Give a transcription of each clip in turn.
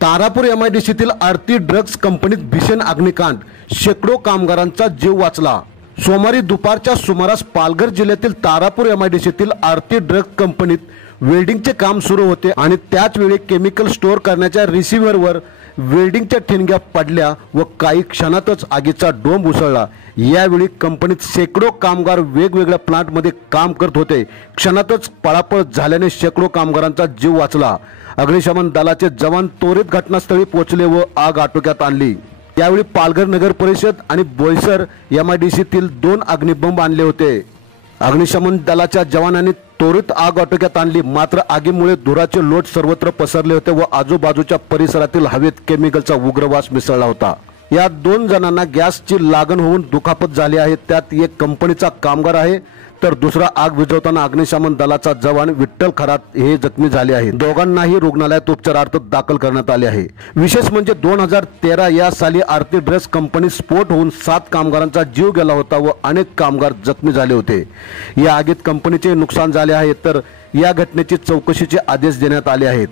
तारापूर एमआयडीसीतील आरती drugs कंपनीत भीषण अग्निकांड, शेकडो कामगारांचा जीव वाचला। सोमवारी दुपारच्या सुमारास पालघर जिल्ह्यातील तारापूर एमआयडीसीतील आरती ड्रग्ज कंपनीत वेल्डिंगचे काम सुरू होते आणि त्याच वेळी केमिकल स्टोअर करण्याच्या रिसिव्हरवर वेल्डिंगच्या ठिणग्या पडल्या व काही क्षणातच आगीचा डोंब उसळला। यावेळी कंपनीत शेकडो कामगार वेगवेगळ्या प्लांटमध्ये काम करत होते। क्षणातच पळापळ झाल्याने शेकडो कामगारांचा जीव वाचला। अग्निशमन दलाचे जवान त्वरित घटनास्थळी पोहोचले व आग आटोक्यात आणली। यावेळी पालघर नगर परिषद आणि बोईसर एमआयडीसीतील 2 अग्निबंब आणले होते। अग्निशमन दलाच्या जवानांनी त्वरित आग आटोक्यात आणली, मात्र आगीमुळे धुराचे लोट सर्वत्र पसरले होते व आजूबाजूच्या परिसरातील हवेत केमिकलचा उग्र वास मिसळला होता। या 2 जणांना गॅसची लागण होऊन दुखापत झाली आहे। त्यात एक कंपनीचा कामगार आहे तर दुसरा आग विझवताना अग्निशमन दलाचा जवान विठ्ठल खरात हे जखमी झाले आहेत। दोघांनाही रुग्णालयात उपचारार्थ दाखल करण्यात आले आहे। विशेष म्हणजे 2013 या साली आरती ड्रग्ज कंपनी स्फोट होऊन 7 कामगारांचा जीव गेला होता व अनेक कामगार जखमी झाले होते। या आगीत कंपनीचे नुकसान झाले आहे तर या घटनेची चौकशीचे आदेश देण्यात आले आहेत।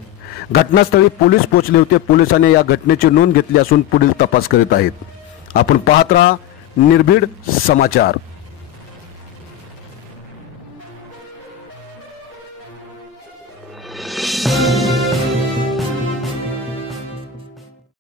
घटनास्थळी पोलीस पोहोचले होते। पोलिसांनी या घटनेची नोंद घेतली असून पुढील तपास करीत आहेत। आपण पाहत रहा निर्भीड समाचार।